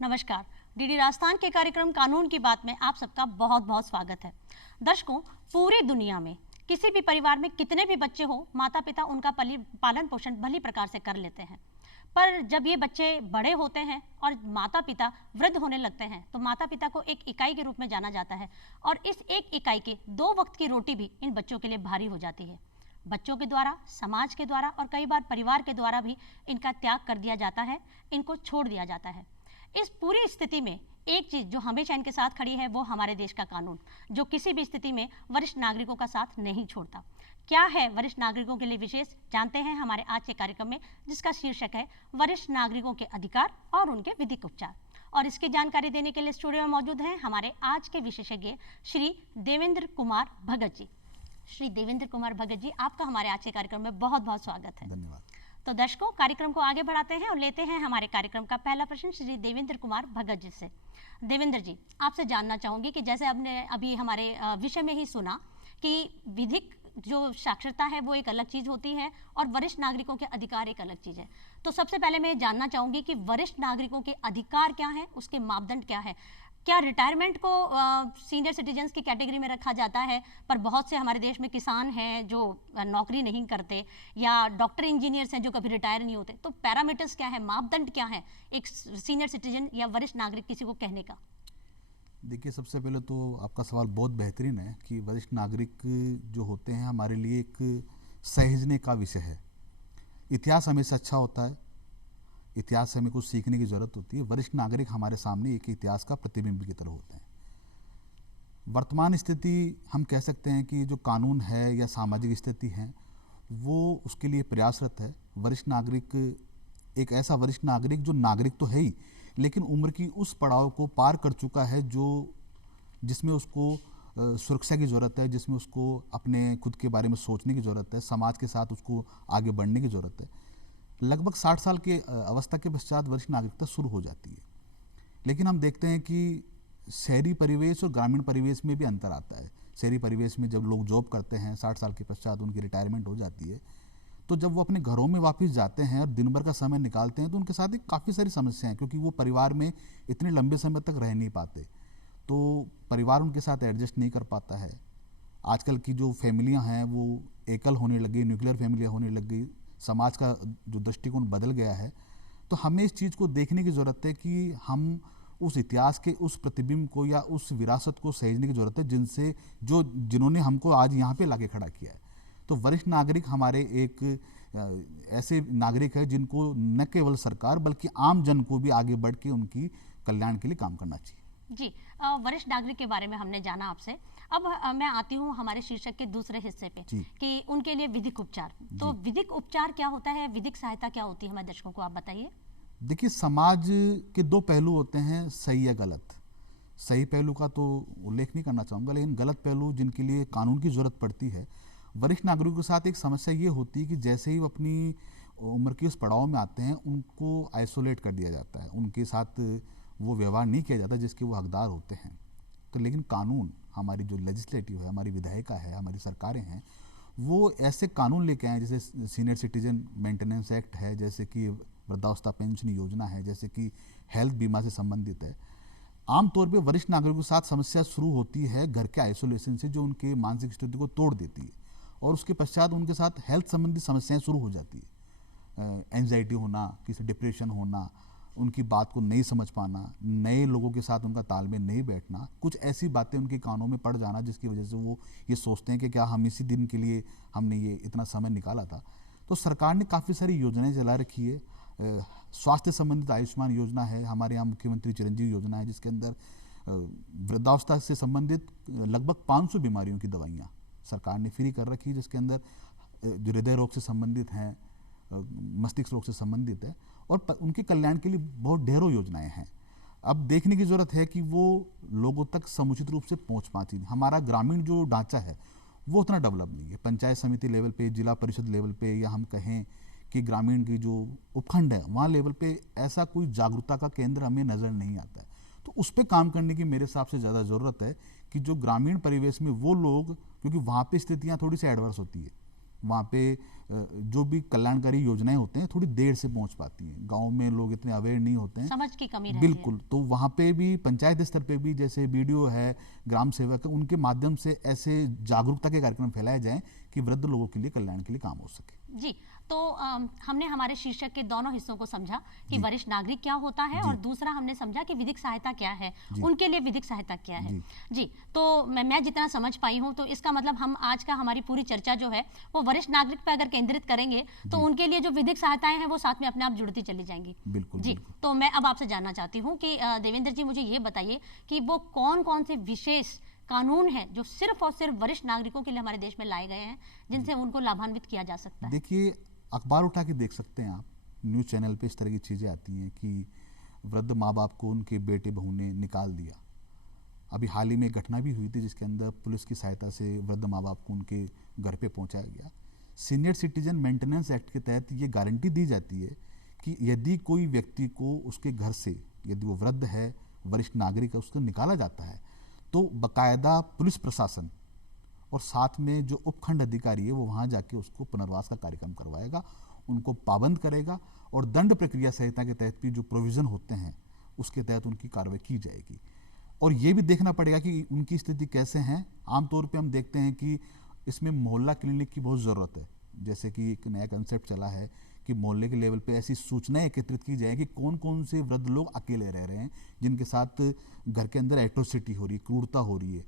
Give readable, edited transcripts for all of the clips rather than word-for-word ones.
नमस्कार। डीडी राजस्थान के कार्यक्रम कानून की बात में आप सबका बहुत बहुत स्वागत है। दर्शकों, पूरी दुनिया में किसी भी परिवार में कितने भी बच्चे हो, माता पिता उनका पालन पोषण भली प्रकार से कर लेते हैं। पर जब ये बच्चे बड़े होते हैं और माता पिता वृद्ध होने लगते हैं तो माता पिता को एक इकाई के रूप में जाना जाता है और इस एक इकाई के 2 वक्त की रोटी भी इन बच्चों के लिए भारी हो जाती है। बच्चों के द्वारा, समाज के द्वारा और कई बार परिवार के द्वारा भी इनका त्याग कर दिया जाता है, इनको छोड़ दिया जाता है। इस पूरी स्थिति में एक चीज जो हमेशा इनके साथ खड़ी है वो हमारे देश का कानून, जो किसी भी स्थिति में वरिष्ठ नागरिकों का साथ नहीं छोड़ता। क्या है वरिष्ठ नागरिकों के लिए विशेष, जानते हैं हमारे आज के कार्यक्रम में, जिसका शीर्षक है वरिष्ठ नागरिकों के अधिकार और उनके विधिक उपचार। और इसकी जानकारी देने के लिए स्टूडियो में मौजूद हैं हमारे आज के विशेषज्ञ श्री देवेंद्र कुमार भगत जी। श्री देवेंद्र कुमार भगत जी, आपका हमारे आज के कार्यक्रम में बहुत बहुत स्वागत है। धन्यवाद। तो दर्शकों, कार्यक्रम को आगे बढ़ाते हैं और लेते हैं हमारे कार्यक्रम का पहला प्रश्न श्री देवेंद्र कुमार भगत जी से। देवेंद्र जी, आपसे जानना चाहूंगी कि जैसे आपने अभी हमारे विषय में ही सुना कि विधिक जो साक्षरता है वो एक अलग चीज होती है और वरिष्ठ नागरिकों के अधिकार एक अलग चीज है। तो सबसे पहले मैं जानना चाहूंगी कि वरिष्ठ नागरिकों के अधिकार क्या है, उसके मापदंड क्या है। क्या रिटायरमेंट को सीनियर सिटीजन्स की कैटेगरी में रखा जाता है, पर बहुत से हमारे देश में किसान हैं जो नौकरी नहीं करते, या डॉक्टर इंजीनियर्स हैं जो कभी रिटायर नहीं होते। तो पैरामीटर्स क्या है, मापदंड क्या है एक सीनियर सिटीजन या वरिष्ठ नागरिक किसी को कहने का? देखिए, सबसे पहले तो आपका सवाल बहुत बेहतरीन है कि वरिष्ठ नागरिक जो होते हैं हमारे लिए एक सहेजने का विषय है। इतिहास हमेशा अच्छा होता है, इतिहास से हमें कुछ सीखने की ज़रूरत होती है। वरिष्ठ नागरिक हमारे सामने एक इतिहास का प्रतिबिंब की तरह होते हैं। वर्तमान स्थिति हम कह सकते हैं कि जो कानून है या सामाजिक स्थिति है वो उसके लिए प्रयासरत है। वरिष्ठ नागरिक एक ऐसा वरिष्ठ नागरिक जो नागरिक तो है ही, लेकिन उम्र की उस पड़ाव को पार कर चुका है जो जिसमें उसको सुरक्षा की ज़रूरत है, जिसमें उसको अपने खुद के बारे में सोचने की ज़रूरत है, समाज के साथ उसको आगे बढ़ने की ज़रूरत है। लगभग 60 साल के अवस्था के पश्चात वरिष्ठ नागरिकता शुरू हो जाती है। लेकिन हम देखते हैं कि शहरी परिवेश और ग्रामीण परिवेश में भी अंतर आता है। शहरी परिवेश में जब लोग जॉब करते हैं 60 साल के पश्चात उनकी रिटायरमेंट हो जाती है, तो जब वो अपने घरों में वापस जाते हैं और दिन भर का समय निकालते हैं तो उनके साथ काफ़ी सारी समस्याएं हैं, क्योंकि वो परिवार में इतने लंबे समय तक रह नहीं पाते, तो परिवार उनके साथ एडजस्ट नहीं कर पाता है। आजकल की जो फैमिलियां हैं वो एकल होने लगी, न्यूक्लियर फैमिलियां होने लग गई, समाज का जो दृष्टिकोण बदल गया है। तो हमें इस चीज़ को देखने की ज़रूरत है कि हम उस इतिहास के उस प्रतिबिंब को या उस विरासत को सहेजने की ज़रूरत है जिन्होंने हमको आज यहाँ पे लाके खड़ा किया है। तो वरिष्ठ नागरिक हमारे एक ऐसे नागरिक है जिनको न केवल सरकार बल्कि आम जन को भी आगे बढ़ के उनकी कल्याण के लिए काम करना चाहिए। जी, वरिष्ठ नागरिक के बारे में हमने जाना आपसे। अब मैं आती हूँ हमारे शीर्षक के दूसरे हिस्से पे कि उनके लिए विधिक उपचार। तो विधिक उपचार क्या होता है, विधिक सहायता क्या होती है, हमारे दर्शकों को आप बताइए। देखिए, समाज के 2 पहलू होते हैं, सही या गलत। सही पहलू का तो उल्लेख नहीं करना चाहूँगा, लेकिन गलत पहलू जिनके लिए कानून की ज़रूरत पड़ती है। वरिष्ठ नागरिकों के साथ एक समस्या ये होती है कि जैसे ही वो अपनी उम्र के उस पड़ाव में आते हैं उनको आइसोलेट कर दिया जाता है, उनके साथ वो व्यवहार नहीं किया जाता जिसके वो हकदार होते हैं। तो लेकिन कानून, हमारी जो लेजिस्लेटिव है, हमारी विधायिका है, हमारी सरकारें हैं, वो ऐसे कानून लेके आए जैसे सीनियर सिटीजन मेंटेनेंस एक्ट है, जैसे कि वृद्धावस्था पेंशन योजना है, जैसे कि हेल्थ बीमा से संबंधित है। आमतौर पे वरिष्ठ नागरिकों के साथ समस्या शुरू होती है घर के आइसोलेशन से, जो उनके मानसिक स्थिति को तोड़ देती है, और उसके पश्चात उनके साथ हेल्थ संबंधी समस्याएं शुरू हो जाती है। एंजाइटी होना, किसी डिप्रेशन होना, उनकी बात को नहीं समझ पाना, नए लोगों के साथ उनका तालमेल नहीं बैठना, कुछ ऐसी बातें उनके कानों में पड़ जाना जिसकी वजह से वो ये सोचते हैं कि क्या हम इसी दिन के लिए हमने ये इतना समय निकाला था। तो सरकार ने काफ़ी सारी योजनाएं चला रखी है। स्वास्थ्य संबंधित आयुष्मान योजना है, हमारे यहाँ मुख्यमंत्री चिरंजीवी योजना है, जिसके अंदर वृद्धावस्था से संबंधित लगभग 500 बीमारियों की दवाइयाँ सरकार ने फ्री कर रखी है, जिसके अंदर जो हृदय रोग से संबंधित हैं, मस्तिष्क रोग से संबंधित है, और उनके कल्याण के लिए बहुत ढेरों योजनाएं हैं। अब देखने की ज़रूरत है कि वो लोगों तक समुचित रूप से पहुंच पाती। हमारा ग्रामीण जो ढांचा है वो उतना डेवलप नहीं है। पंचायत समिति लेवल पे, जिला परिषद लेवल पे, या हम कहें कि ग्रामीण की जो उपखंड है वहाँ लेवल पे ऐसा कोई जागरूकता का केंद्र हमें नज़र नहीं आता है। तो उस पर काम करने की मेरे हिसाब से ज़्यादा ज़रूरत है कि जो ग्रामीण परिवेश में वो लोग, क्योंकि वहाँ पे स्थितियाँ थोड़ी सी एडवर्स होती है, वहाँ पे जो भी कल्याणकारी योजनाएं होते हैं थोड़ी देर से पहुंच पाती हैं, गांव में लोग इतने अवेयर नहीं होते हैं, समझ की कमी रहती है। बिल्कुल। तो वहाँ पे भी पंचायत स्तर पे भी जैसे बीडीओ है, ग्राम सेवक है, उनके माध्यम से ऐसे जागरूकता के कार्यक्रम फैलाए जाएं कि वृद्ध लोगों के लिए कल्याण के लिए काम हो सके। जी, तो हमने हमारे शीर्षक के दोनों हिस्सों को समझा कि जी। वरिष्ठ नागरिक क्या होता है जी। और दूसरा हमने समझा कि विधिक सहायता क्या है, जी। उनके लिए विधिक सहायता क्या है। जी। जी, तो मैं जितना समझ पाई हूँ तो इसका मतलब हम आज का हमारी पूरी चर्चा जो है वो वरिष्ठ नागरिक पर अगर केंद्रित करेंगे तो जी। उनके लिए जो विधिक सहायताएं हैं वो साथ में अपने आप जुड़ती चली जाएंगी। बिल्कुल जी, बिल्कुल। तो मैं अब आपसे जानना चाहती हूँ कि देवेंद्र जी मुझे ये बताइए कि वो कौन कौन से विशेष कानून है जो सिर्फ और सिर्फ वरिष्ठ नागरिकों के लिए हमारे देश में लाए गए हैं जिनसे उनको लाभान्वित किया जा सकता है। देखिए, अखबार उठा के देख सकते हैं आप, न्यूज़ चैनल पे इस तरह की चीज़ें आती हैं कि वृद्ध माँ बाप को उनके बेटे बहू ने निकाल दिया। अभी हाल ही में एक घटना भी हुई थी जिसके अंदर पुलिस की सहायता से वृद्ध माँ बाप को उनके घर पे पहुंचाया गया। सीनियर सिटीजन मेंटेनेंस एक्ट के तहत ये गारंटी दी जाती है कि यदि कोई व्यक्ति को उसके घर से, यदि वो वृद्ध है, वरिष्ठ नागरिक है, उसको निकाला जाता है तो बाकायदा पुलिस प्रशासन और साथ में जो उपखंड अधिकारी है वो वहाँ जाके उसको पुनर्वास का कार्यक्रम करवाएगा, उनको पाबंद करेगा और दंड प्रक्रिया संहिता के तहत भी जो प्रोविज़न होते हैं उसके तहत उनकी कार्रवाई की जाएगी। और ये भी देखना पड़ेगा कि उनकी स्थिति कैसे हैं। आमतौर पे हम देखते हैं कि इसमें मोहल्ला क्लिनिक की बहुत ज़रूरत है। जैसे कि एक नया कंसेप्ट चला है कि मोहल्ले के लेवल पे ऐसी सूचनाएं एकत्रित की जाए कि कौन कौन से वृद्ध लोग अकेले रह रहे हैं, जिनके साथ घर के अंदर एट्रोसिटी हो रही है, क्रूरता हो रही है,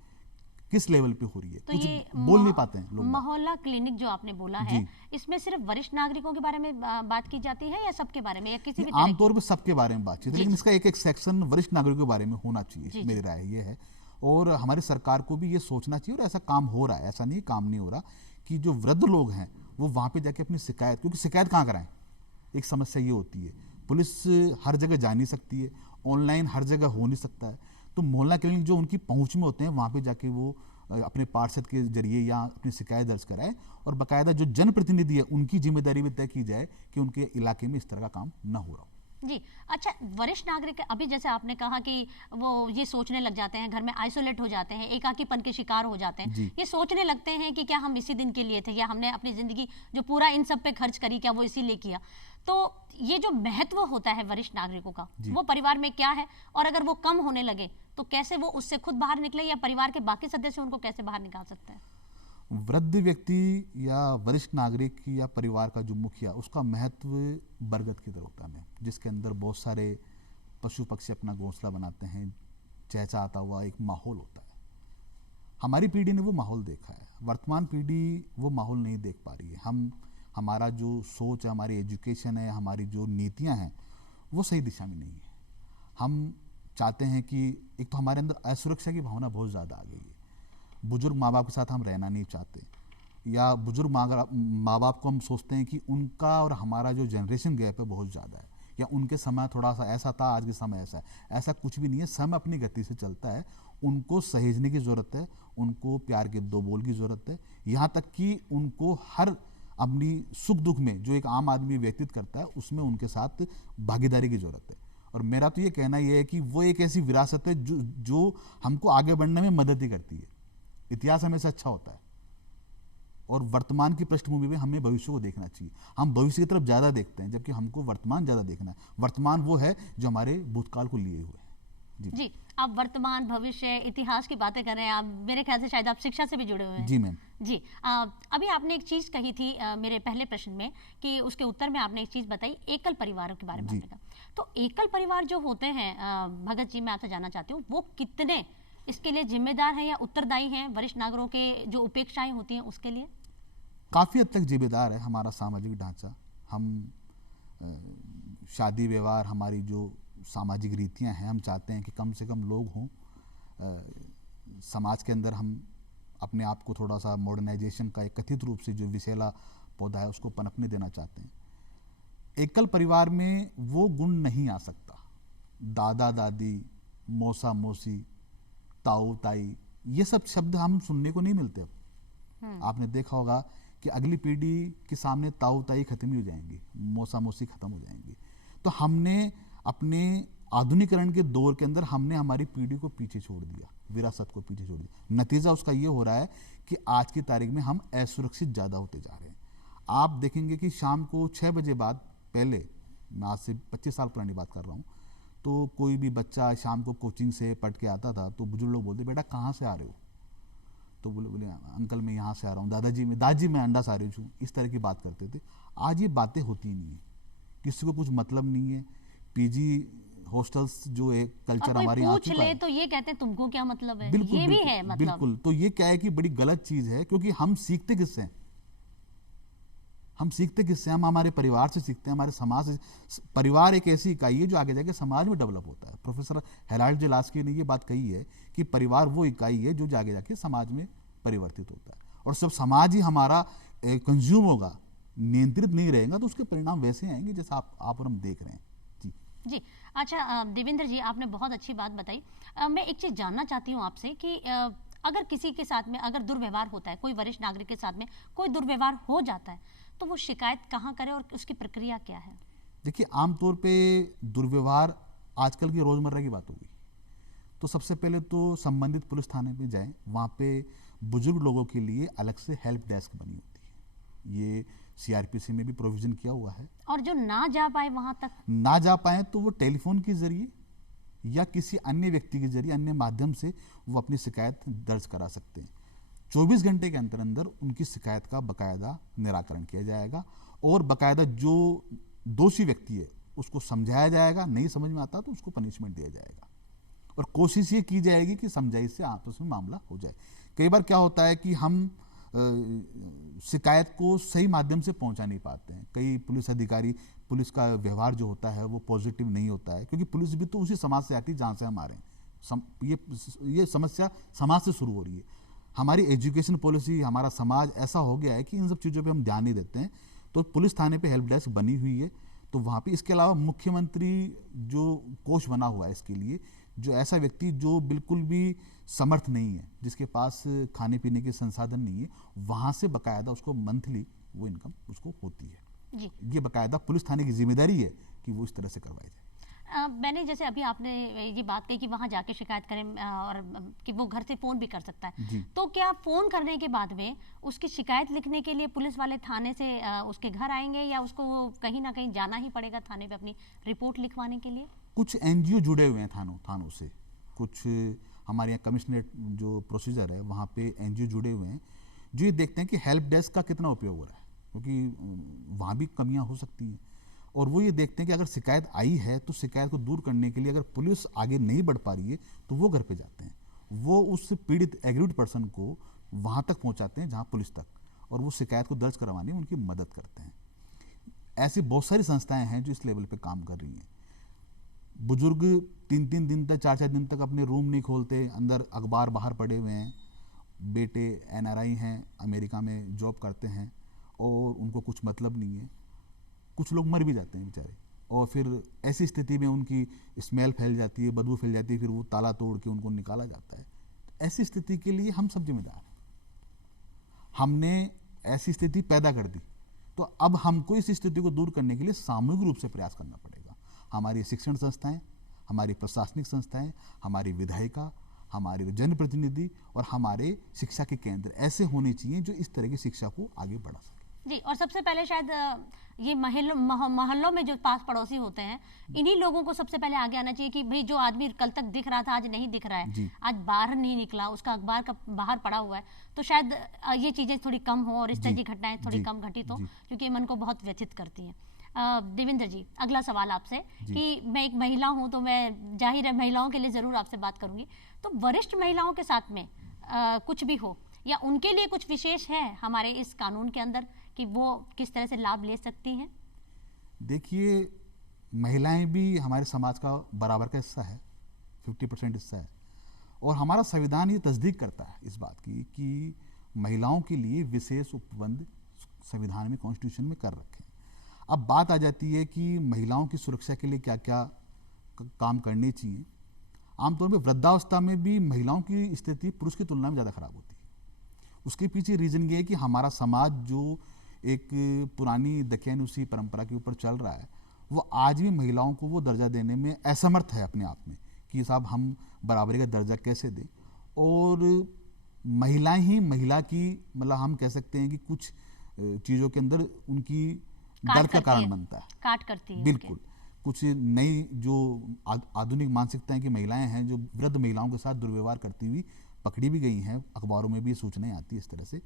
किस लेवल पे हो रही है, तो कुछ ये बोल नहीं पाते हैं लोग। मोहल्ला क्लिनिक जो आपने बोला है, इसमें सिर्फ वरिष्ठ नागरिकों के बारे में बात की जाती है या सबके बारे में या किसी भी तरह की? आमतौर पर सबके बारे में बातचीत है, लेकिन इसका एक एक सेक्शन वरिष्ठ नागरिकों के बारे में होना चाहिए, मेरी राय ये है। और हमारी सरकार को भी ये सोचना चाहिए, और ऐसा काम हो रहा है, ऐसा नहीं काम नहीं हो रहा, कि जो वृद्ध लोग हैं वो वहाँ पे जाके अपनी शिकायत, क्योंकि शिकायत कहाँ कराएं, एक समस्या ये होती है, पुलिस हर जगह जा नहीं सकती है, ऑनलाइन हर जगह हो नहीं सकता है, तो मोहल्ला क्लिनिक जो उनकी पहुंच में होते हैं वहाँ पे जाके वो अपने पार्षद के जरिए या अपनी शिकायत दर्ज कराए, और बाकायदा जो जनप्रतिनिधि है उनकी जिम्मेदारी भी तय की जाए कि उनके इलाके में इस तरह का काम न हो रहा हो। जी, अच्छा, वरिष्ठ नागरिक अभी जैसे आपने कहा कि वो ये सोचने लग जाते हैं, घर में आइसोलेट हो जाते हैं, एकाकीपन के शिकार हो जाते हैं, ये सोचने लगते हैं कि क्या हम इसी दिन के लिए थे या हमने अपनी जिंदगी जो पूरा इन सब पे खर्च करी क्या वो इसीलिए किया। तो ये जो महत्व होता है वरिष्ठ नागरिकों का वो परिवार में क्या है, और अगर वो कम होने लगे तो कैसे वो उससे खुद बाहर निकले या परिवार के बाकी सदस्य उनको कैसे बाहर निकाल सकते हैं? वृद्ध व्यक्ति या वरिष्ठ नागरिक या परिवार का जो मुखिया, उसका महत्व बरगद की तरह होता है, जिसके अंदर बहुत सारे पशु पक्षी अपना घोंसला बनाते हैं, चहचहाता हुआ एक माहौल होता है। हमारी पीढ़ी ने वो माहौल देखा है, वर्तमान पीढ़ी वो माहौल नहीं देख पा रही है। हमारा जो सोच है, हमारी एजुकेशन है, हमारी जो नीतियां हैं वो सही दिशा में नहीं है। हम चाहते हैं कि एक तो हमारे अंदर असुरक्षा की भावना बहुत ज़्यादा आ गई है, बुजुर्ग माँ बाप के साथ हम रहना नहीं चाहते, या बुजुर्ग माँ बाप को हम सोचते हैं कि उनका और हमारा जो जनरेशन गैप है बहुत ज़्यादा है, या उनके समय थोड़ा सा ऐसा था, आज के समय ऐसा है। ऐसा कुछ भी नहीं है, समय अपनी गति से चलता है। उनको सहेजने की ज़रूरत है, उनको प्यार के दो बोल की ज़रूरत है, यहाँ तक कि उनको हर अपनी सुख दुख में जो एक आम आदमी व्यतीत करता है उसमें उनके साथ भागीदारी की ज़रूरत है। और मेरा तो ये कहना ये है कि वो एक ऐसी विरासत है जो हमको आगे बढ़ने में मदद ही करती है। इतिहास हमेशा अच्छा होता है, और वर्तमान की पृष्ठभूमि में हमें भविष्य को देखना चाहिए। हम भविष्य की तरफ ज़्यादा देखते हैं, जबकि हमको वर्तमान ज़्यादा देखना है। वर्तमान वो है जो हमारे भूतकाल को लिए हुए है। जी, आप वर्तमान, भविष्य, इतिहास की बातें कर रहे हैं। आप मेरे ख्याल से शायद आप शिक्षा से भी जुड़े हुए हैं। जी मैम। जी, अभी आपने एक चीज़ कही थी मेरे पहले प्रश्न में कि उसके उत्तर में आपने एक चीज़ बताई, एकल परिवारों के बारे में आपने कहा। तो एकल परिवार जो होते हैं, भगत जी, मैं आपसे जानना चाहती हूँ वो कितने इसके लिए जिम्मेदार हैं या उत्तरदायी हैं वरिष्ठ नागरिकों के जो उपेक्षाएं होती हैं उसके लिए? काफ़ी हद तक जिम्मेदार है हमारा सामाजिक ढांचा। हम शादी व्यवहार, हमारी जो सामाजिक रीतियां हैं, हम चाहते हैं कि कम से कम लोग हों समाज के अंदर। हम अपने आप को थोड़ा सा मॉडर्नाइजेशन का एक कथित रूप से जो विषैला पौधा है उसको पनपने देना चाहते हैं। एकल परिवार में वो गुण नहीं आ सकता। दादा दादी, मौसा मौसी, ताऊ ताई, ये सब शब्द हम सुनने को नहीं मिलते। आपने देखा होगा कि अगली पीढ़ी के सामने ताऊ ताई खत्म ही हो जाएंगी, मौसा मौसी खत्म हो जाएंगी। तो हमने अपने आधुनिकरण के दौर के अंदर हमने हमारी पीढ़ी को पीछे छोड़ दिया, विरासत को पीछे छोड़ दिया। नतीजा उसका ये हो रहा है कि आज की तारीख में हम असुरक्षित ज़्यादा होते जा रहे हैं। आप देखेंगे कि शाम को 6 बजे बाद, पहले मैं आज से 25 साल पुरानी बात कर रहा हूँ, तो कोई भी बच्चा शाम को कोचिंग से पढ़ के आता था तो बुजुर्ग लोग बोलते, बेटा कहाँ से आ रहे हो? तो बोले बोले अंकल मैं यहाँ से आ रहा हूँ, दादाजी मैं अंडा सारे हूँ, इस तरह की बात करते थे। आज ये बातें होती नहीं है, किसी को कुछ मतलब नहीं है। पीजी हॉस्टल्स जो एक और कल्चर कोई हमारे यहाँ आ पूछ चुका ले है। तो ये कहते हैं तुमको क्या मतलब है, बिल्कुल ये भी बिल्कुल है मतलब। बिल्कुल। तो ये क्या है कि बड़ी गलत चीज है, क्योंकि हम सीखते किससे हैं? हम सीखते किससे? हम हमारे परिवार से सीखते हैं, हमारे समाज से। परिवार एक ऐसी इकाई है जो आगे जाके समाज में डेवलप होता है। प्रोफेसर हेराल्ड जेलास्की ने ये बात कही है कि परिवार वो इकाई है जो आगे जाके समाज में परिवर्तित होता है। और जब समाज ही हमारा कंज्यूम होगा, नियंत्रित नहीं रहेगा, तो उसके परिणाम वैसे आएंगे जैसा आप और हम देख रहे हैं। जी जी। अच्छा देवेंद्र जी, आपने बहुत अच्छी बात बताई। मैं एक चीज़ जानना चाहती हूँ आपसे कि अगर किसी के साथ में अगर दुर्व्यवहार होता है, कोई वरिष्ठ नागरिक के साथ में कोई दुर्व्यवहार हो जाता है, तो वो शिकायत कहाँ करे और उसकी प्रक्रिया क्या है? देखिए, आमतौर पे दुर्व्यवहार आजकल की रोज़मर्रा की बात होगी, तो सबसे पहले तो संबंधित पुलिस थाने पे जाएं। वहाँ पे बुजुर्ग लोगों के लिए अलग से हेल्प डेस्क बनी होती है। ये सीआरपीसी में भी प्रोविजन किया हुआ है। और जो ना जा पाए वहाँ तक? ना जा पाए तो वो टेलीफोन के जरिए या किसी अन्य व्यक्ति के जरिए, अन्य माध्यम से वो अपनी शिकायत दर्ज करा सकते हैं। 24 घंटे के अंदर अंदर उनकी शिकायत का बकायदा निराकरण किया जाएगा और बकायदा जो दोषी व्यक्ति है उसको समझाया जाएगा। नहीं समझ में आता तो उसको पनिशमेंट दिया जाएगा और कोशिश ये की जाएगी कि समझाइश से आपस में मामला हो जाए। कई बार क्या होता है कि हम शिकायत को सही माध्यम से पहुंचा नहीं पाते हैं। कई पुलिस अधिकारी, पुलिस का व्यवहार जो होता है वो पॉजिटिव नहीं होता है, क्योंकि पुलिस भी तो उसी समाज से आती है जहाँ से हम आ रहे हैं। ये समस्या समाज से शुरू हो रही है। हमारी एजुकेशन पॉलिसी, हमारा समाज ऐसा हो गया है कि इन सब चीज़ों पे हम ध्यान नहीं देते हैं। तो पुलिस थाने पे हेल्प डेस्क बनी हुई है, तो वहाँ पे इसके अलावा मुख्यमंत्री जो कोष बना हुआ है इसके लिए, जो ऐसा व्यक्ति जो बिल्कुल भी समर्थ नहीं है, जिसके पास खाने पीने के संसाधन नहीं है, वहाँ से बकायदा उसको मंथली वो इनकम उसको होती है। जी। ये बकायदा पुलिस थाने की जिम्मेदारी है कि वो इस तरह से करवाई जाए। मैंने जैसे अभी आपने ये बात कही कि वहाँ जाके शिकायत करें और कि वो घर से फ़ोन भी कर सकता है, जी। तो क्या फ़ोन करने के बाद में उसकी शिकायत लिखने के लिए पुलिस वाले थाने से उसके घर आएंगे या उसको कहीं ना कहीं जाना ही पड़ेगा थाने पे अपनी रिपोर्ट लिखवाने के लिए? कुछ एनजीओ जुड़े हुए हैं थानों से। कुछ हमारे यहाँ कमिश्नरेट जो प्रोसीजर है वहाँ पे एनजीओ जुड़े हुए हैं जो ये देखते हैं कि हेल्प डेस्क का कितना उपयोग हो रहा है, क्योंकि वहाँ भी कमियाँ हो सकती हैं। और वो ये देखते हैं कि अगर शिकायत आई है तो शिकायत को दूर करने के लिए अगर पुलिस आगे नहीं बढ़ पा रही है तो वो घर पे जाते हैं, वो उस पीड़ित एग्रीड पर्सन को वहाँ तक पहुँचाते हैं जहाँ पुलिस तक, और वो शिकायत को दर्ज करवाने में उनकी मदद करते हैं। ऐसी बहुत सारी संस्थाएं हैं जो इस लेवल पे काम कर रही हैं। बुजुर्ग 3-3 दिन तक, 4-4 दिन तक अपने रूम नहीं खोलते, अंदर अखबार बाहर पड़े हुए हैं। बेटे एनआरआई हैं, अमेरिका में जॉब करते हैं और उनको कुछ मतलब नहीं है। कुछ लोग मर भी जाते हैं बेचारे, और फिर ऐसी स्थिति में उनकी स्मेल फैल जाती है, बदबू फैल जाती है, फिर वो ताला तोड़ के उनको निकाला जाता है। ऐसी स्थिति के लिए हम सब जिम्मेदार हैं। हमने ऐसी स्थिति पैदा कर दी, तो अब हमको इस स्थिति को दूर करने के लिए सामूहिक रूप से प्रयास करना पड़ेगा। हमारी शिक्षण संस्थाएं, हमारी प्रशासनिक संस्थाएं, हमारी विधायिका, हमारे जनप्रतिनिधि और हमारे शिक्षा के केंद्र ऐसे होने चाहिए जो इस तरह की शिक्षा को आगे बढ़ा सके। जी। और सबसे पहले शायद ये मोहल्लों में जो पास पड़ोसी होते हैं, इन्हीं लोगों को सबसे पहले आगे आना चाहिए कि भाई जो आदमी कल तक दिख रहा था आज नहीं दिख रहा है, आज बाहर नहीं निकला, उसका अखबार का बाहर पड़ा हुआ है, तो शायद ये चीज़ें थोड़ी कम हो और इस तरह की घटनाएं थोड़ी कम घटित हो, क्योंकि मन को बहुत व्यथित करती हैं। देवेंद्र जी, अगला सवाल आपसे कि मैं एक महिला हूं तो मैं जाहिर है महिलाओं के लिए ज़रूर आपसे बात करूंगी, तो वरिष्ठ महिलाओं के साथ में कुछ भी हो या उनके लिए कुछ विशेष है हमारे इस कानून के अंदर कि वो किस तरह से लाभ ले सकती हैं? देखिए, महिलाएं भी हमारे समाज का बराबर का हिस्सा है, 50% हिस्सा है, और हमारा संविधान ये तस्दीक करता है इस बात की कि महिलाओं के लिए विशेष उपबंध संविधान में, कॉन्स्टिट्यूशन में कर रखे हैं। अब बात आ जाती है कि महिलाओं की सुरक्षा के लिए क्या क्या काम करने चाहिए। आमतौर पर वृद्धावस्था में भी महिलाओं की स्थिति पुरुष की तुलना में ज़्यादा खराब होती है। उसके पीछे रीज़न ये है कि हमारा समाज जो एक पुरानी दकियानुसी परंपरा के ऊपर चल रहा है, वो आज भी महिलाओं को वो दर्जा देने में असमर्थ है अपने आप में कि साहब हम बराबरी का दर्जा कैसे दें। और महिलाएं ही महिला की, मतलब हम कह सकते हैं कि कुछ चीज़ों के अंदर उनकी काट दर्द का करती कारण है, बनता है। काट करती है बिल्कुल। कुछ नई जो आधुनिक मानसिकताएं की महिलाएं हैं जो वृद्ध महिलाओं के साथ दुर्व्यवहार करती हुई पकड़ी भी गई हैं, अखबारों में भी ये सूचनाएं आती है इस तरह से।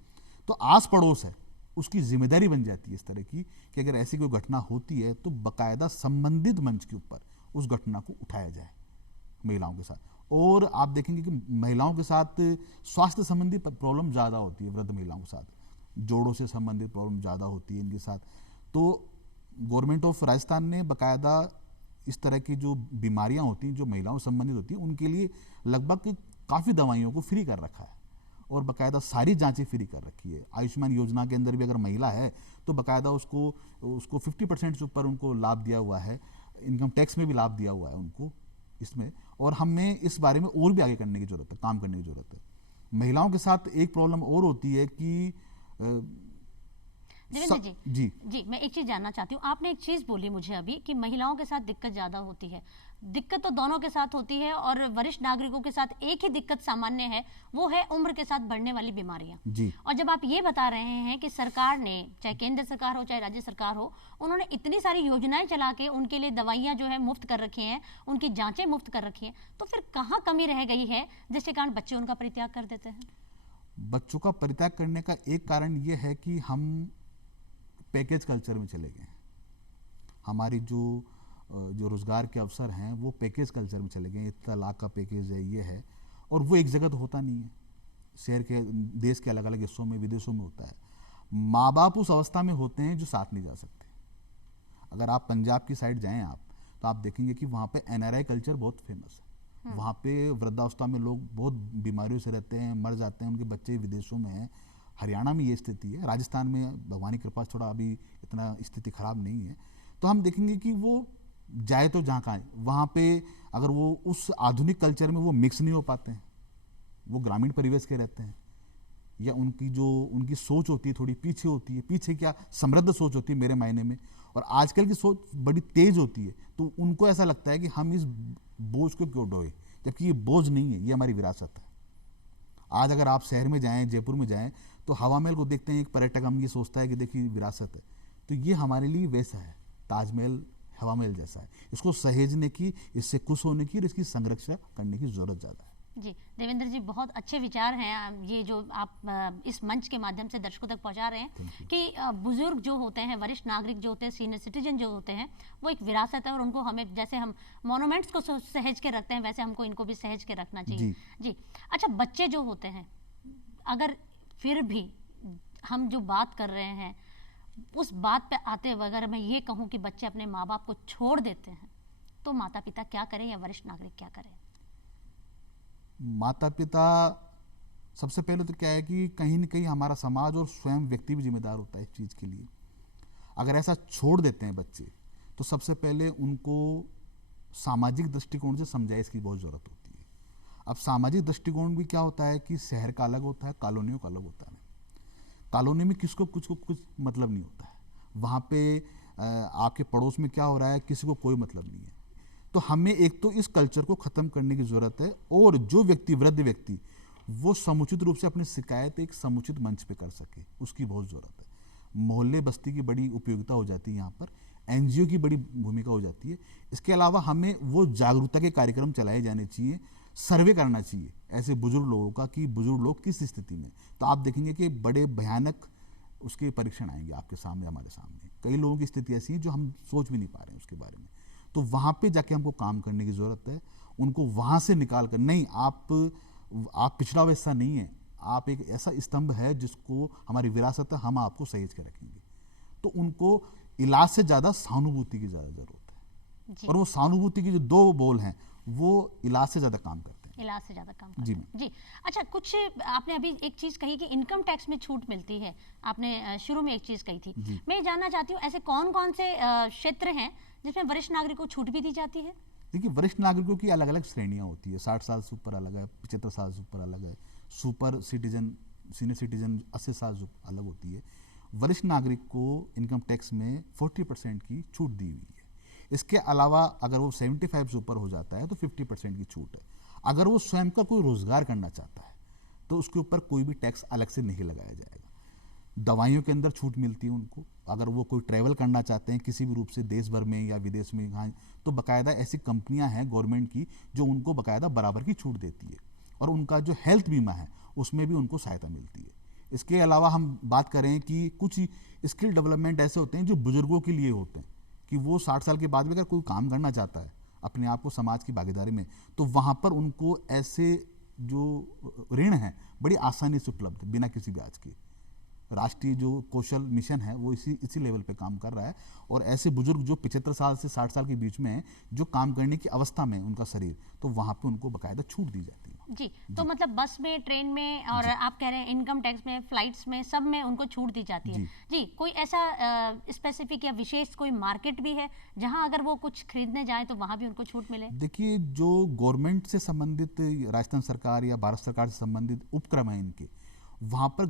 तो आस पड़ोस है उसकी जिम्मेदारी बन जाती है इस तरह की कि अगर ऐसी कोई घटना होती है तो बकायदा संबंधित मंच के ऊपर उस घटना को उठाया जाए महिलाओं के साथ। और आप देखेंगे कि महिलाओं के साथ स्वास्थ्य संबंधी प्रॉब्लम ज़्यादा होती है, वृद्ध महिलाओं के साथ जोड़ों से संबंधित प्रॉब्लम ज़्यादा होती है इनके साथ। तो गवर्नमेंट ऑफ राजस्थान ने बकायदा इस तरह की जो बीमारियां होती हैं जो महिलाओं से संबंधित होती हैं उनके लिए लगभग काफ़ी दवाइयों को फ्री कर रखा है और बकायदा सारी जांचें फ्री कर रखी है। आयुष्मान योजना के अंदर भी अगर महिला है तो बकायदा उसको 50% से ऊपर उनको लाभ दिया हुआ है, इनकम टैक्स में भी लाभ दिया हुआ है उनको इसमें। और हमें इस बारे में और भी आगे करने की ज़रूरत है, काम करने की ज़रूरत है। महिलाओं के साथ एक प्रॉब्लम और होती है कि देवेंद्र जी, जी मैं एक चीज जानना चाहती हूँ। आपने एक चीज बोली मुझे अभी कि महिलाओं के साथ दिक्कत ज्यादा होती है। दिक्कत तो दोनों के साथ होती है और वरिष्ठ नागरिकों के साथ एक ही दिक्कत सामान्य है, वो है उम्र के साथ बढ़ने वाली बीमारियां। जी और जब आप ये बता रहे हैं कि सरकार ने, चाहे केंद्र सरकार हो चाहे राज्य सरकार हो, उन्होंने इतनी सारी योजनाएं चला के उनके लिए दवाइयां जो है मुफ्त कर रखी हैं, उनकी जांचें मुफ्त कर रखी हैं, तो फिर कहाँ कमी रह गई है जिसके कारण बच्चे उनका परित्याग कर देते हैं? बच्चों का परित्याग करने का एक कारण ये है कि हम पैकेज कल्चर में चले गए हैं। हमारी जो रोज़गार के अवसर हैं वो पैकेज कल्चर में चले गए। इतना लाख का पैकेज है, ये है, और वो एक जगह तो होता नहीं है, शहर के देश के अलग अलग हिस्सों में विदेशों में होता है। माँ बाप उस अवस्था में होते हैं जो साथ नहीं जा सकते। अगर आप पंजाब की साइड जाएं आप तो आप देखेंगे कि वहाँ पे NRI कल्चर बहुत फेमस है। वहाँ पे वृद्धावस्था में लोग बहुत बीमारियों से रहते हैं, मर जाते हैं, उनके बच्चे विदेशों में हैं। हरियाणा में ये स्थिति है, राजस्थान में भगवान की कृपा से थोड़ा अभी इतना स्थिति खराब नहीं है। तो हम देखेंगे कि वो जाए तो जहाँ का है वहाँ पे अगर वो उस आधुनिक कल्चर में वो मिक्स नहीं हो पाते हैं, वो ग्रामीण परिवेश के रहते हैं, या उनकी सोच होती है थोड़ी पीछे होती है, पीछे क्या समृद्ध सोच होती है मेरे मायने में, और आजकल की सोच बड़ी तेज होती है। तो उनको ऐसा लगता है कि हम इस बोझ को क्यों ढोए, जबकि ये बोझ नहीं है, ये हमारी विरासत है। आज अगर आप शहर में जाएं, जयपुर में जाएं, तो हवा महल को देखते हैं, एक पर्यटक हम ये सोचता है कि देखिए विरासत है, तो ये हमारे लिए वैसा है, ताजमहल हवा महल जैसा है। इसको सहेजने की, इससे खुश होने की और इसकी संरक्षा करने की जरूरत ज़्यादा है। जी देवेंद्र जी, बहुत अच्छे विचार हैं ये जो आप इस मंच के माध्यम से दर्शकों तक पहुंचा रहे हैं कि बुजुर्ग जो होते हैं, वरिष्ठ नागरिक जो होते हैं, सीनियर सिटीजन जो होते हैं, वो एक विरासत है और उनको हमें, जैसे हम मोनूमेंट्स को सहेज के रखते हैं, वैसे हमको इनको भी सहेज के रखना चाहिए। जी अच्छा, बच्चे जो होते हैं, अगर फिर भी हम जो बात कर रहे हैं उस बात पे आते हुए अगर मैं ये कहूँ कि बच्चे अपने माँ बाप को छोड़ देते हैं, तो माता पिता क्या करें या वरिष्ठ नागरिक क्या करें? माता पिता सबसे पहले तो क्या है कि कहीं ना कहीं हमारा समाज और स्वयं व्यक्ति भी जिम्मेदार होता है इस चीज़ के लिए। अगर ऐसा छोड़ देते हैं बच्चे तो सबसे पहले उनको सामाजिक दृष्टिकोण से समझाए, इसकी बहुत ज़रूरत होती है। अब सामाजिक दृष्टिकोण भी क्या होता है कि शहर का अलग होता है, कॉलोनियों का अलग होता है। कॉलोनी में किसको कुछ मतलब नहीं होता है, वहाँ पे आपके पड़ोस में क्या हो रहा है किसी को कोई मतलब नहीं है। तो हमें एक तो इस कल्चर को ख़त्म करने की ज़रूरत है, और जो व्यक्ति, वृद्ध व्यक्ति, वो समुचित रूप से अपनी शिकायत एक समुचित मंच पे कर सके, उसकी बहुत ज़रूरत है। मोहल्ले बस्ती की बड़ी उपयोगिता हो जाती है यहाँ पर, NGO की बड़ी भूमिका हो जाती है। इसके अलावा हमें वो जागरूकता के कार्यक्रम चलाए जाने चाहिए, सर्वे करना चाहिए ऐसे बुजुर्ग लोगों का कि बुजुर्ग लोग किस स्थिति में। तो आप देखेंगे कि बड़े भयानक उसके परीक्षण आएंगे आपके सामने, हमारे सामने। कई लोगों की स्थिति ऐसी है जो हम सोच भी नहीं पा रहे हैं उसके बारे में। तो वहाँ पे जाके हमको काम करने की ज़रूरत है, उनको वहाँ से निकाल कर। नहीं, आप पिछड़ा हुआ हिस्सा नहीं है, आप एक ऐसा स्तंभ है जिसको हमारी विरासत है, हम आपको सहेज के रखेंगे। तो उनको इलाज से ज़्यादा सहानुभूति की ज़्यादा ज़रूरत है, और वो सहानुभूति के जो 2 बोल हैं वो इलाज से ज़्यादा काम करते हैं। इलाज से ज़्यादा काम करते हैं। जी अच्छा, कुछ आपने अभी एक चीज़ कही कि इनकम टैक्स में छूट मिलती है, आपने शुरू में एक चीज़ कही थी। मैं ये जानना चाहती हूँ ऐसे कौन कौन से क्षेत्र हैं जिसमें वरिष्ठ नागरिकों को छूट भी दी जाती है? देखिए, वरिष्ठ नागरिकों की अलग अलग श्रेणियाँ होती है। 60 साल से ऊपर अलग है, 75 साल से ऊपर अलग है, सुपर सिटीजन, सीनियर सिटीजन 80 साल से अलग होती है। वरिष्ठ नागरिक को इनकम टैक्स में 40% की छूट दी हुई है। इसके अलावा अगर वो 75 से ऊपर हो जाता है तो 50% की छूट है। अगर वो स्वयं का कोई रोजगार करना चाहता है तो उसके ऊपर कोई भी टैक्स अलग से नहीं लगाया जाएगा। दवाइयों के अंदर छूट मिलती है उनको, अगर वो कोई ट्रैवल करना चाहते हैं किसी भी रूप से देश भर में या विदेश में, हाँ, तो बाकायदा ऐसी कंपनियां हैं गवर्नमेंट की जो उनको बाकायदा बराबर की छूट देती है। और उनका जो हेल्थ बीमा है उसमें भी उनको सहायता मिलती है। इसके अलावा हम बात करें कि कुछ स्किल डेवलपमेंट ऐसे होते हैं जो बुजुर्गों के लिए होते हैं कि वो 60 साल के बाद भी अगर कोई काम करना चाहता है अपने आप को समाज की भागीदारी में, तो वहाँ पर उनको ऐसे जो ऋण है बड़ी आसानी से उपलब्ध बिना किसी ब्याज के। राष्ट्रीय जो कौशल मिशन है वो इसी लेवल पे काम कर रहा है। और ऐसे बुजुर्ग जो 75 साल से 60 साल के बीच में हैं, जो काम करने की अवस्था में उनका शरीर, तो वहाँ पे उनको बाकायदा छूट दी जाती है। जी, तो मतलब बस में, ट्रेन में, और आप कह रहे हैं इनकम टैक्स में, फ्लाइट्स में, सब में उनको छूट दी जाती है। जी, कोई ऐसा स्पेसिफिक या विशेष कोई मार्केट भी है जहां अगर वो कुछ खरीदने जाए तो वहां भी उनको छूट मिले? देखिए, जो गवर्नमेंट से संबंधित, राजस्थान सरकार या भारत सरकार से संबंधित उपक्रम है इनके, वहाँ पर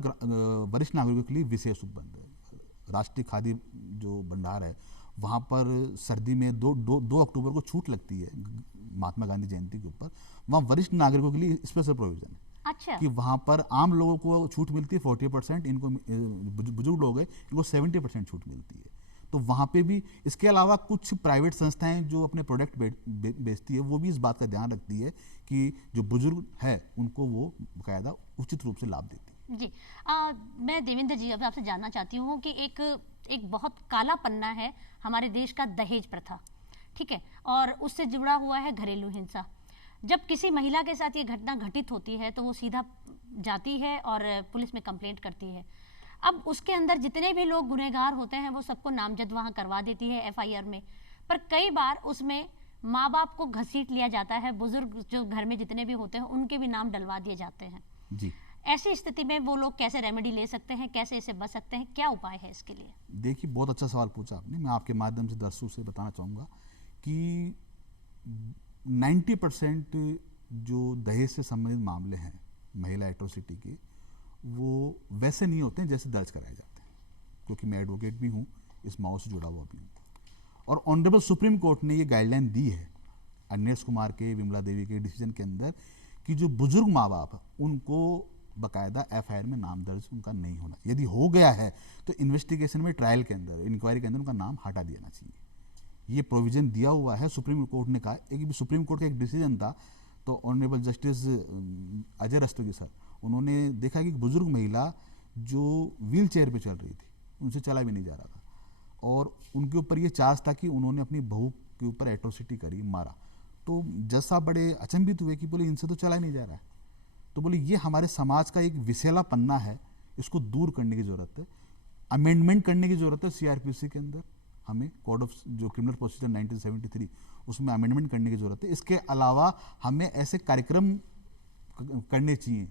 वरिष्ठ नागरिकों के लिए विशेष उपबंध है। राष्ट्रीय खाद्य जो भंडार है वहाँ पर सर्दी में 2 अक्टूबर को छूट लगती है महात्मा गांधी जयंती के ऊपर। वहाँ वरिष्ठ नागरिकों के लिए स्पेशल प्रोविजन है। अच्छा। कि वहाँ पर आम लोगों को छूट मिलती है 40%, इनको बुजुर्ग लोग हैं इनको 70% छूट मिलती है। तो वहाँ पे भी, इसके अलावा कुछ प्राइवेट संस्थाएं जो अपने प्रोडक्ट बेचती है वो भी इस बात का ध्यान रखती है कि जो बुजुर्ग है उनको वो बाकायदा उचित रूप से लाभ देती है। जी, मैं देवेंद्र जी अब आपसे जानना चाहती हूँ कि एक बहुत काला पन्ना है हमारे देश का दहेज प्रथा, ठीक है, और उससे जुड़ा हुआ है घरेलू हिंसा। जब किसी महिला के साथ ये घटना घटित होती है तो वो सीधा जाती है और पुलिस में कंप्लेंट करती है। अब उसके अंदर जितने भी लोग गुनहगार होते हैं वो सबको नामजद वहाँ करवा देती है एफआईआर में, पर कई बार उसमें माँ बाप को घसीट लिया जाता है, बुजुर्ग जो घर में जितने भी होते हैं उनके भी नाम डलवा दिए जाते हैं। जी, ऐसी स्थिति में वो लोग कैसे रेमेडी ले सकते हैं, कैसे इसे बच सकते हैं, क्या उपाय है इसके लिए? देखिए, बहुत अच्छा सवाल पूछा आपने। मैं आपके माध्यम से दर्शकों से बताना चाहूँगा कि 90% जो दहेज से संबंधित मामले हैं महिला एट्रोसिटी के, वो वैसे नहीं होते हैं जैसे दर्ज कराए जाते हैं, क्योंकि मैं एडवोकेट भी हूँ, इस मामले से जुड़ा हुआ भी हूँ। और ऑनरेबल सुप्रीम कोर्ट ने ये गाइडलाइन दी है अन्येश कुमार के, विमला देवी के डिसीजन के अंदर कि जो बुजुर्ग माँ बाप उनको बाकायदा एफआईआर में नाम दर्ज उनका नहीं होना। यदि हो गया है तो इन्वेस्टिगेशन में, ट्रायल के अंदर, इंक्वायरी के अंदर उनका नाम हटा देना चाहिए। ये प्रोविजन दिया हुआ है। सुप्रीम कोर्ट ने कहा, एक भी सुप्रीम कोर्ट का एक डिसीजन था, तो honourable justice Ajay Rastogi sir, उन्होंने देखा कि बुजुर्ग महिला जो व्हील चेयर पर चल रही थी, उनसे चला भी नहीं जा रहा था, और उनके ऊपर ये चार्ज था कि उन्होंने अपनी बहू के ऊपर एट्रोसिटी करी, मारा। तो जज साहब बड़े अचंभित हुए कि बोले इनसे तो चला ही नहीं जा रहा है। तो बोले ये हमारे समाज का एक विषैला पन्ना है, इसको दूर करने की जरूरत है, अमेंडमेंट करने की जरूरत है सीआरपीसी के अंदर। हमें कोड ऑफ जो क्रिमिनल प्रोसीजर 1973 उसमें अमेंडमेंट करने की जरूरत है। इसके अलावा हमें ऐसे कार्यक्रम करने चाहिए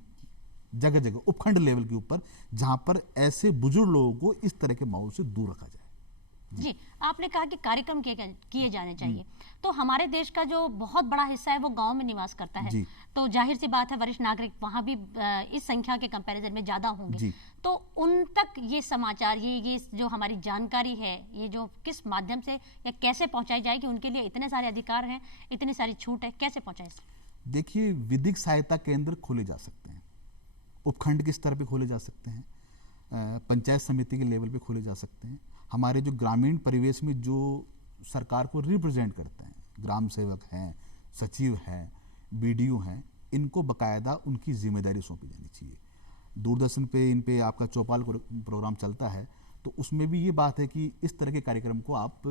जगह जगह, उपखंड लेवल के ऊपर, जहां पर ऐसे बुजुर्ग लोगों को इस तरह के माहौल से दूर रखा जाए। जी, आपने कहा कि कार्यक्रम किए जाने चाहिए, तो हमारे देश का जो बहुत बड़ा हिस्सा है वो गांव में निवास करता है, तो जाहिर सी बात है वरिष्ठ नागरिक वहां भी इस संख्या के कंपैरिजन में ज्यादा होंगे। तो उन तक ये समाचार, ये जो हमारी जानकारी है, ये जो किस माध्यम से या कैसे पहुंचाई जाए कि उनके लिए इतने सारे अधिकार हैं, इतनी सारी छूट है, कैसे पहुंचाए? देखिए, विधिक सहायता केंद्र खोले जा सकते हैं, उपखंड के स्तर पे खोले जा सकते हैं, पंचायत समिति के लेवल पे खोले जा सकते हैं। हमारे जो ग्रामीण परिवेश में जो सरकार को रिप्रेजेंट करते हैं, ग्राम सेवक हैं, सचिव हैं, बीडीओ हैं, इनको बकायदा उनकी जिम्मेदारी सौंपी जानी चाहिए। दूरदर्शन पे इन पे आपका चौपाल प्रोग्राम चलता है, तो उसमें भी ये बात है कि इस तरह के कार्यक्रम को आप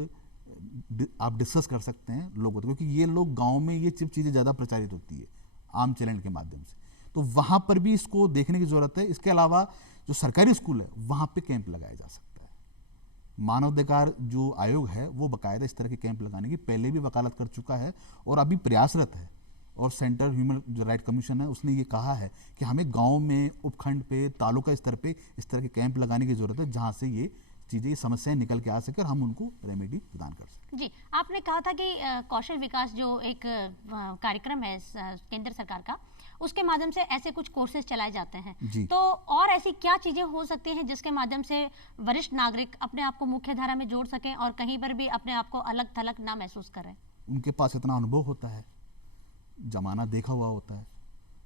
डिस्कस कर सकते हैं लोगों, क्योंकि ये लोग गाँव में ये चीज़ें ज़्यादा प्रचारित होती है आम चैनल के माध्यम से, तो वहाँ पर भी इसको देखने की ज़रूरत है। इसके अलावा जो सरकारी स्कूल है वहाँ पे कैंप लगाया जा सकता है। मानवाधिकार जो आयोग है वो बाकायदा इस तरह के कैंप लगाने की पहले भी वकालत कर चुका है और अभी प्रयासरत है, और सेंट्रल ह्यूमन राइट कमीशन है, उसने ये कहा है कि हमें गाँव में, उपखंड पे, तालुका स्तर पे इस तरह के कैंप लगाने की ज़रूरत है, जहाँ से ये चीज़ें, ये समस्याएं निकल के आ सके और हम उनको रेमेडी प्रदान कर सकें। जी, आपने कहा था कि कौशल विकास जो एक कार्यक्रम है केंद्र सरकार का, उसके माध्यम से ऐसे कुछ कोर्सेज चलाए जाते हैं, तो और ऐसी क्या चीजें हो सकती हैं जिसके माध्यम से वरिष्ठ नागरिक अपने आप को मुख्य धारा में जोड़ सकें और कहीं पर भी अपने आप को अलग थलग ना महसूस करें? उनके पास इतना अनुभव होता है, जमाना देखा हुआ होता है,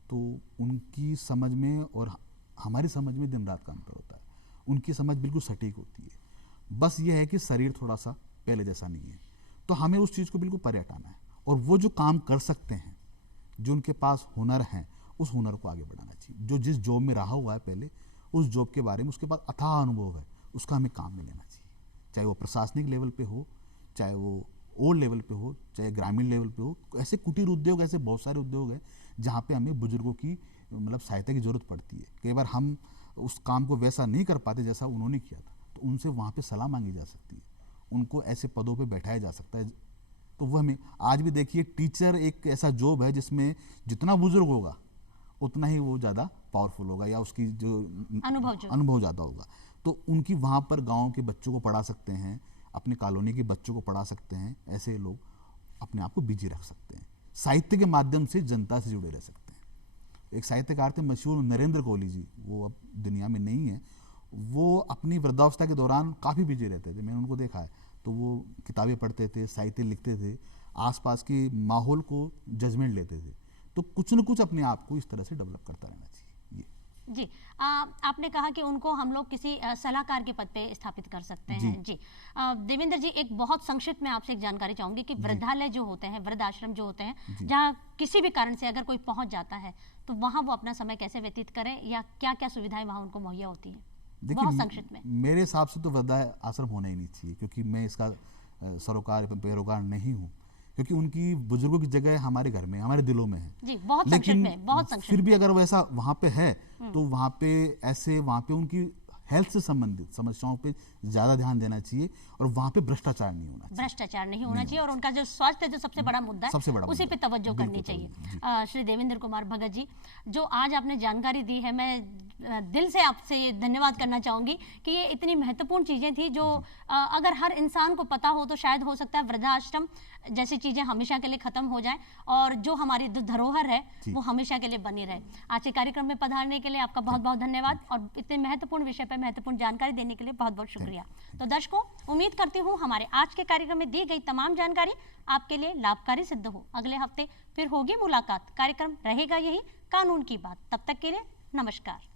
तो उनकी समझ में और हमारी समझ में दिन रात का अंतर होता है। उनकी समझ बिल्कुल सटीक होती है। बस ये है कि शरीर थोड़ा सा पहले जैसा नहीं है, तो हमें उस चीज़ को बिल्कुल परे हटाना है और वो जो काम कर सकते हैं, जो उनके पास हुनर हैं, उस हुनर को आगे बढ़ाना चाहिए। जो जिस जॉब में रहा हुआ है पहले, उस जॉब के बारे में उसके पास अथाह अनुभव है, उसका हमें काम में लेना चाहिए। चाहे वो प्रशासनिक लेवल पे हो, चाहे वो और लेवल पे हो, चाहे ग्रामीण लेवल पे हो। ऐसे कुटीर उद्योग, ऐसे बहुत सारे उद्योग हैं जहाँ पे हमें बुजुर्गों की मतलब सहायता की जरूरत पड़ती है। कई बार हम उस काम को वैसा नहीं कर पाते जैसा उन्होंने किया था, तो उनसे वहाँ पे सलाह मांगी जा सकती है, उनको ऐसे पदों पे बैठाया जा सकता है। तो वो हमें आज भी देखिए, टीचर एक ऐसा जॉब है जिसमें जितना बुजुर्ग होगा उतना ही वो ज़्यादा पावरफुल होगा, या उसकी जो अनुभव ज़्यादा होगा। तो उनकी वहाँ पर गाँव के बच्चों को पढ़ा सकते हैं, अपने कॉलोनी के बच्चों को पढ़ा सकते हैं। ऐसे लोग अपने आप को बिजी रख सकते हैं, साहित्य के माध्यम से जनता से जुड़े रह सकते हैं। एक साहित्यकार थे मशहूर नरेंद्र कोहली जी, वो अब दुनिया में नहीं है। वो अपनी वृद्धावस्था के दौरान काफ़ी बिजी रहते थे, मैंने उनको देखा है। तो वो किताबें पढ़ते थे, साहित्य लिखते थे, आसपास के माहौल को जजमेंट लेते थे। तो कुछ न कुछ अपने आप को इस तरह से डेवलप करता रहना चाहिए। जी, आपने कहा कि उनको हम लोग किसी सलाहकार के पद पे स्थापित कर सकते हैं। जी, देवेंद्र जी, एक बहुत संक्षिप्त में आपसे एक जानकारी चाहूंगी कि वृद्धालय जो होते हैं, वृद्धाश्रम जो होते हैं, जहाँ किसी भी कारण से अगर कोई पहुंच जाता है, तो वहाँ वो अपना समय कैसे व्यतीत करें, या क्या क्या सुविधाएं वहाँ उनको मुहैया होती हैं? बहुत संक्षिप्त में। मेरे हिसाब से तो वृद्धा आश्रम होना ही नहीं चाहिए, क्योंकि मैं इसका सरोकार पैरोकार नहीं हूँ, क्योंकि उनकी बुजुर्गों की जगह हमारे घर में, हमारे दिलों में है। जी, बहुत संक्षिप्त में, बहुत संक्षिप्त। फिर भी अगर वैसा वहाँ पे है, तो वहाँ पे उनकी हेल्थ से संबंधित समस्याओं पे ज्यादा ध्यान देना चाहिए, और वहाँ पे भ्रष्टाचार नहीं होना चाहिए। भ्रष्टाचार नहीं होना चाहिए, और उनका जो स्वास्थ्य जो सबसे बड़ा मुद्दा है, उसी पे तवज्जो करनी चाहिए। श्री देवेंद्र कुमार भगत जी, जो आज आपने जानकारी दी है, मैं दिल से आपसे धन्यवाद करना चाहूंगी कि ये इतनी महत्वपूर्ण चीजें थी जो अगर हर इंसान को पता हो तो शायद हो सकता है वृद्धाश्रम जैसी चीजें हमेशा के लिए खत्म हो जाए, और जो हमारी धरोहर है वो हमेशा के लिए बनी रहे। आज के कार्यक्रम में पधारने के लिए आपका बहुत बहुत धन्यवाद, और इतने महत्वपूर्ण विषय पर महत्वपूर्ण जानकारी देने के लिए बहुत बहुत शुक्रिया। तो दर्शकों, उम्मीद करती हूँ हमारे आज के कार्यक्रम में दी गई तमाम जानकारी आपके लिए लाभकारी सिद्ध हो। अगले हफ्ते फिर होगी मुलाकात, कार्यक्रम रहेगा यही कानून की बात। तब तक के लिए नमस्कार।